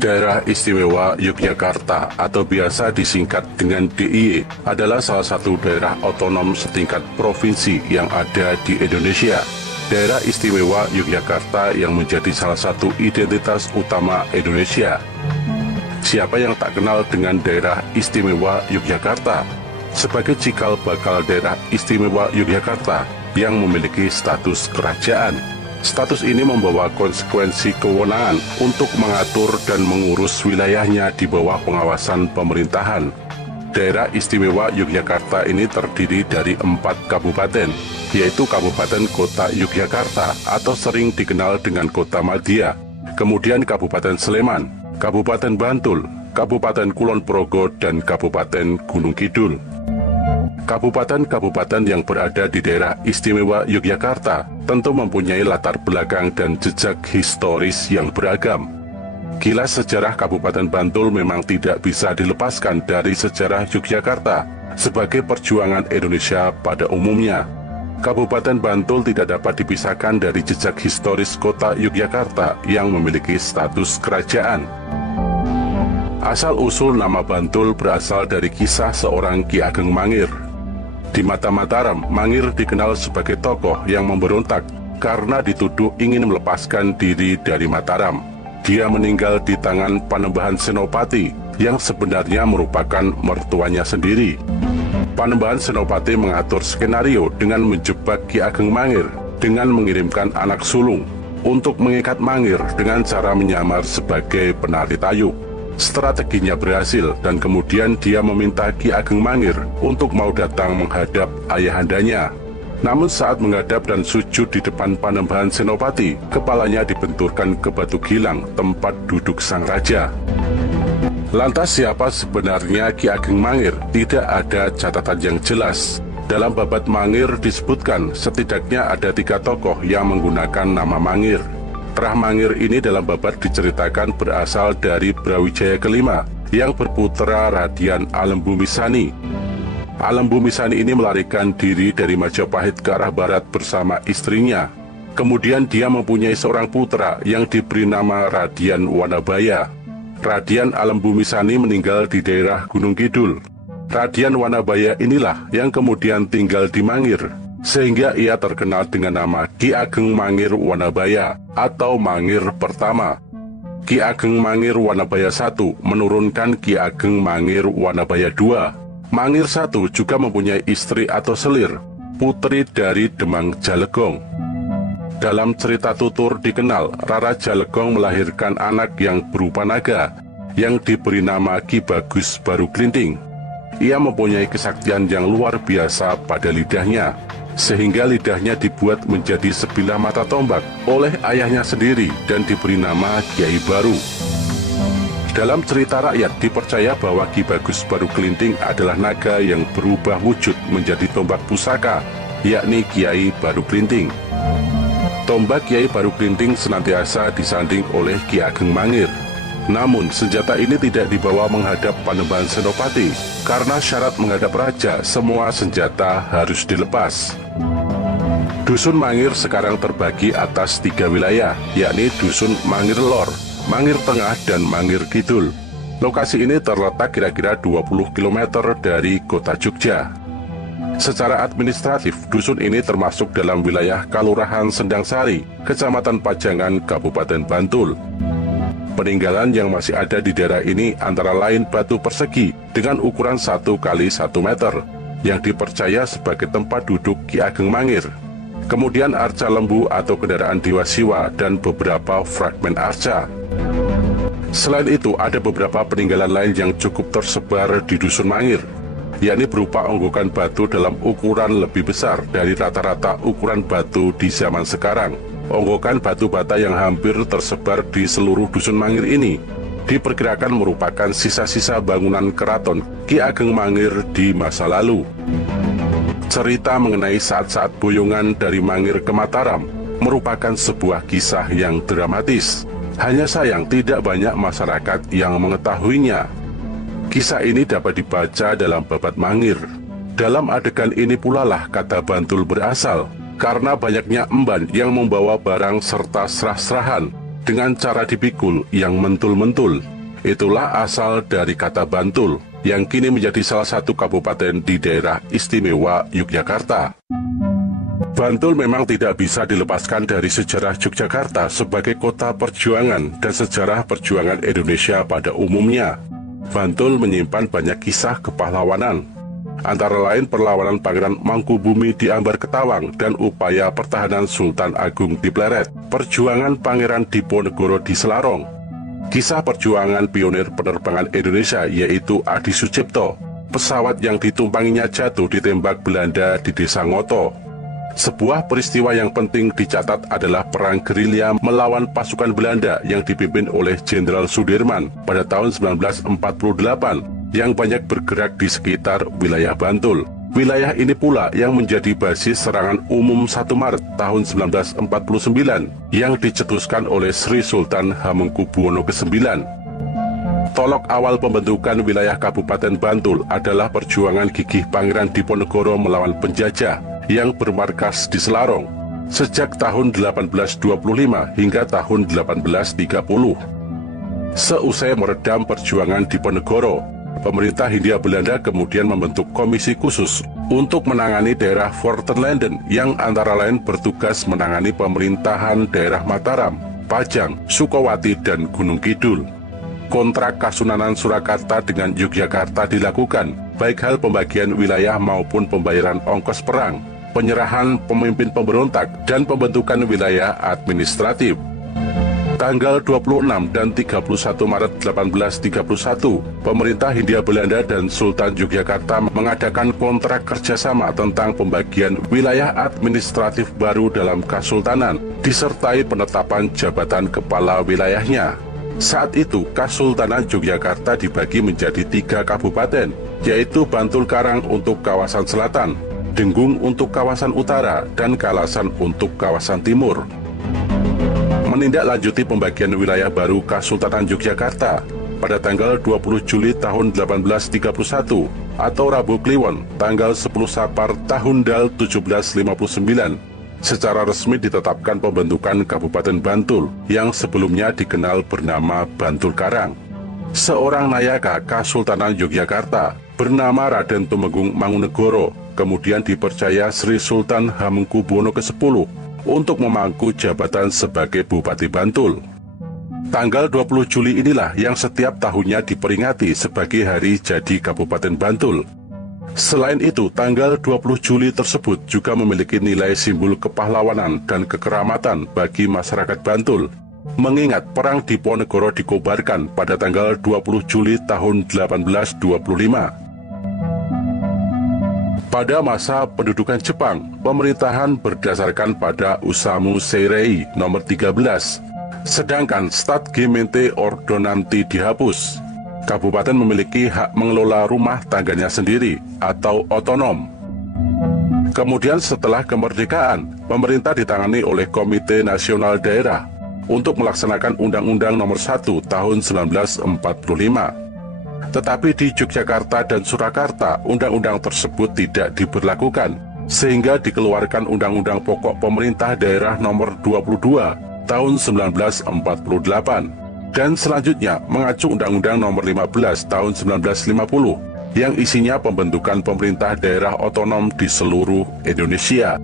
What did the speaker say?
Daerah Istimewa Yogyakarta atau biasa disingkat dengan DIY adalah salah satu daerah otonom setingkat provinsi yang ada di Indonesia. Daerah Istimewa Yogyakarta yang menjadi salah satu identitas utama Indonesia. Siapa yang tak kenal dengan daerah Istimewa Yogyakarta? Sebagai cikal bakal daerah Istimewa Yogyakarta yang memiliki status kerajaan. Status ini membawa konsekuensi kewenangan untuk mengatur dan mengurus wilayahnya di bawah pengawasan pemerintahan. Daerah Istimewa Yogyakarta ini terdiri dari 4 kabupaten, yaitu Kabupaten Kota Yogyakarta atau sering dikenal dengan Kota Madya, kemudian Kabupaten Sleman, Kabupaten Bantul, Kabupaten Kulon Progo, dan Kabupaten Gunung Kidul. Kabupaten-kabupaten yang berada di daerah Istimewa Yogyakarta tentu mempunyai latar belakang dan jejak historis yang beragam. Kilas sejarah Kabupaten Bantul memang tidak bisa dilepaskan dari sejarah Yogyakarta sebagai perjuangan Indonesia pada umumnya. Kabupaten Bantul tidak dapat dipisahkan dari jejak historis kota Yogyakarta yang memiliki status kerajaan. Asal-usul nama Bantul berasal dari kisah seorang Ki Ageng Mangir. Di mata Mataram, Mangir dikenal sebagai tokoh yang memberontak karena dituduh ingin melepaskan diri dari Mataram. Dia meninggal di tangan Panembahan Senopati yang sebenarnya merupakan mertuanya sendiri. Panembahan Senopati mengatur skenario dengan menjebak Ki Ageng Mangir dengan mengirimkan anak sulung untuk mengikat Mangir dengan cara menyamar sebagai penari tayub. Strateginya berhasil dan kemudian dia meminta Ki Ageng Mangir untuk mau datang menghadap ayahandanya. Namun saat menghadap dan sujud di depan Panembahan Senopati, kepalanya dibenturkan ke batu gilang tempat duduk sang raja. Lantas siapa sebenarnya Ki Ageng Mangir? Tidak ada catatan yang jelas. Dalam Babat Mangir disebutkan setidaknya ada 3 tokoh yang menggunakan nama Mangir. Terah Mangir ini dalam Babat diceritakan berasal dari Brawijaya kelima yang berputra Radian Alembumisani. Alembumisani ini melarikan diri dari Majapahit ke arah barat bersama istrinya. Kemudian dia mempunyai seorang putra yang diberi nama Radian Wanabaya. Radian Alembumisani meninggal di daerah Gunung Kidul. Radian Wanabaya inilah yang kemudian tinggal di Mangir, sehingga ia terkenal dengan nama Ki Ageng Mangir Wanabaya atau Mangir pertama. Ki Ageng Mangir Wanabaya I menurunkan Ki Ageng Mangir Wanabaya II. Mangir I juga mempunyai istri atau selir, putri dari Demang Jalegong. Dalam cerita tutur dikenal, Rara Jalegong melahirkan anak yang berupa naga, yang diberi nama Ki Bagus Baru Klinting. Ia mempunyai kesaktian yang luar biasa pada lidahnya, sehingga lidahnya dibuat menjadi sebilah mata tombak oleh ayahnya sendiri dan diberi nama Kiai Baru. Dalam cerita rakyat dipercaya bahwa Ki Bagus Baru Klinting adalah naga yang berubah wujud menjadi tombak pusaka, yakni Kiai Baru Klinting. Tombak Kiai Baru Klinting senantiasa disanding oleh Ki Ageng Mangir. Namun senjata ini tidak dibawa menghadap Panembahan Senopati karena syarat menghadap raja semua senjata harus dilepas. Dusun Mangir sekarang terbagi atas 3 wilayah, yakni Dusun Mangir Lor, Mangir Tengah, dan Mangir Kidul. Lokasi ini terletak kira-kira 20 km dari kota Jogja. Secara administratif, dusun ini termasuk dalam wilayah Kalurahan Sendangsari, Kecamatan Pajangan, Kabupaten Bantul. Peninggalan yang masih ada di daerah ini antara lain batu persegi dengan ukuran 1 x 1 meter yang dipercaya sebagai tempat duduk Ki Ageng Mangir. Kemudian arca lembu atau kendaraan Dewa Siwa dan beberapa fragmen arca. Selain itu ada beberapa peninggalan lain yang cukup tersebar di Dusun Mangir, yakni berupa onggokan batu dalam ukuran lebih besar dari rata-rata ukuran batu di zaman sekarang. Onggokan batu bata yang hampir tersebar di seluruh Dusun Mangir ini diperkirakan merupakan sisa-sisa bangunan keraton Ki Ageng Mangir di masa lalu. Cerita mengenai saat-saat boyongan dari Mangir ke Mataram merupakan sebuah kisah yang dramatis. Hanya sayang tidak banyak masyarakat yang mengetahuinya. Kisah ini dapat dibaca dalam Babat Mangir. Dalam adegan ini pula lah kata Bantul berasal, karena banyaknya emban yang membawa barang serta serah-serahan dengan cara dipikul yang mentul-mentul. Itulah asal dari kata Bantul, yang kini menjadi salah satu kabupaten di daerah istimewa Yogyakarta. Bantul memang tidak bisa dilepaskan dari sejarah Yogyakarta sebagai kota perjuangan dan sejarah perjuangan Indonesia pada umumnya. Bantul menyimpan banyak kisah kepahlawanan, antara lain perlawanan Pangeran Mangkubumi di Ambar Ketawang dan upaya pertahanan Sultan Agung di Pleret, perjuangan Pangeran Diponegoro di Selarong, kisah perjuangan pionir penerbangan Indonesia yaitu Adi Sucipto, pesawat yang ditumpanginya jatuh ditembak Belanda di Desa Ngoto. Sebuah peristiwa yang penting dicatat adalah perang gerilya melawan pasukan Belanda yang dipimpin oleh Jenderal Sudirman pada tahun 1948 yang banyak bergerak di sekitar wilayah Bantul. Wilayah ini pula yang menjadi basis serangan umum 1 Maret tahun 1949 yang dicetuskan oleh Sri Sultan Hamengkubuwono ke-9. Tolok awal pembentukan wilayah Kabupaten Bantul adalah perjuangan gigih Pangeran Diponegoro melawan penjajah yang bermarkas di Selarong sejak tahun 1825 hingga tahun 1830. Seusai meredam perjuangan Diponegoro, pemerintah Hindia Belanda kemudian membentuk komisi khusus untuk menangani daerah Fortenlanden yang antara lain bertugas menangani pemerintahan daerah Mataram, Pajang, Sukowati, dan Gunung Kidul. Kontrak Kasunanan Surakarta dengan Yogyakarta dilakukan, baik hal pembagian wilayah maupun pembayaran ongkos perang, penyerahan pemimpin pemberontak, dan pembentukan wilayah administratif. Tanggal 26 dan 31 Maret 1831, pemerintah Hindia Belanda dan Sultan Yogyakarta mengadakan kontrak kerjasama tentang pembagian wilayah administratif baru dalam Kasultanan, disertai penetapan jabatan kepala wilayahnya. Saat itu, Kasultanan Yogyakarta dibagi menjadi 3 kabupaten, yaitu Bantul Karang untuk kawasan selatan, Denggung untuk kawasan utara, dan Kalasan untuk kawasan timur. Menindaklanjuti pembagian wilayah baru Kasultanan Yogyakarta pada tanggal 20 Juli tahun 1831 atau Rabu Kliwon tanggal 10 Sapar tahun Dal 1759, secara resmi ditetapkan pembentukan Kabupaten Bantul yang sebelumnya dikenal bernama Bantul Karang. Seorang nayaka Kasultanan Yogyakarta bernama Raden Tumenggung Mangunegoro kemudian dipercaya Sri Sultan Hamengkubuwono ke-10 untuk memangku jabatan sebagai Bupati Bantul. Tanggal 20 Juli inilah yang setiap tahunnya diperingati sebagai hari jadi Kabupaten Bantul. Selain itu, tanggal 20 Juli tersebut juga memiliki nilai simbol kepahlawanan dan kekeramatan bagi masyarakat Bantul, mengingat Perang Diponegoro dikobarkan pada tanggal 20 Juli tahun 1825. Pada masa pendudukan Jepang, pemerintahan berdasarkan pada Osamu Seirei nomor 13, sedangkan Stadtgemeinde Ordonnanti dihapus. Kabupaten memiliki hak mengelola rumah tangganya sendiri atau otonom. Kemudian setelah kemerdekaan, pemerintah ditangani oleh Komite Nasional Daerah untuk melaksanakan Undang-Undang Nomor 1 Tahun 1945. Tetapi di Yogyakarta dan Surakarta, undang-undang tersebut tidak diberlakukan, sehingga dikeluarkan Undang-Undang Pokok Pemerintah Daerah Nomor 22 Tahun 1948, dan selanjutnya mengacu Undang-Undang Nomor 15 Tahun 1950, yang isinya pembentukan pemerintah daerah otonom di seluruh Indonesia.